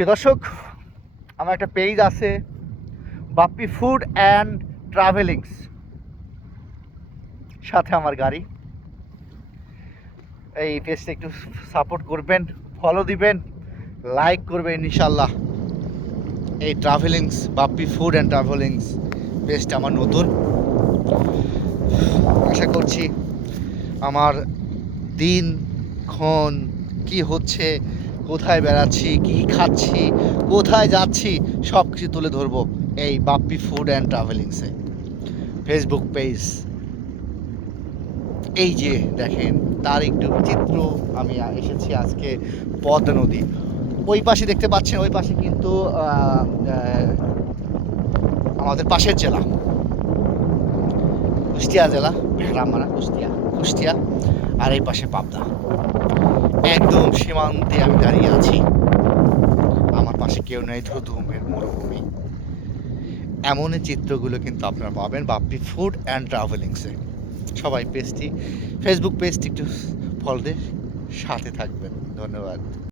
প্রিয় দর্শক, আমার একটা পেজ আছে, বাপ্পি ফুড অ্যান্ড ট্রাভেলিংস, সাথে আমার গাড়ি। এই পেজটা একটু সাপোর্ট করবেন, ফলো দিবেন, লাইক করবেন ইনশাল্লাহ। এই ট্রাভেলিংস, বাপ্পি ফুড অ্যান্ড ট্রাভেলিংস পেজটা আমার নতুন। আশা করছি আমার দিনক্ষণ কি হচ্ছে, কোথায় বেড়াচ্ছি, কি খাচ্ছি, কোথায় যাচ্ছি, সব কিছু তুলে ধরবো এই বাপ্পি ফুড অ্যান্ড ট্রাভেলিংসে ফেসবুক পেজ। এই যে দেখেন, তার একটু চিত্র। আমি এসেছি আজকে পদ্মা নদী, ওই পাশে দেখতে পাচ্ছেন, ওই পাশে কিন্তু আমাদের পাশের জেলা কুষ্টিয়া জেলা, ভেড়ামারা, কুষ্টিয়া, আর এই পাশে পাবনা। একদম সীমান্তে আমি দাঁড়িয়ে আছি, আমার পাশে কেউ নেই, ধুধুমের মরুভূমি। এমনই চিত্রগুলো কিন্তু আপনারা পাবেন বাপ্পি ফুড অ্যান্ড ট্রাভেলিংসে। সবাই পেজটি, ফেসবুক পেজটি একটু ফলো দিয়ে সাথে থাকবেন। ধন্যবাদ।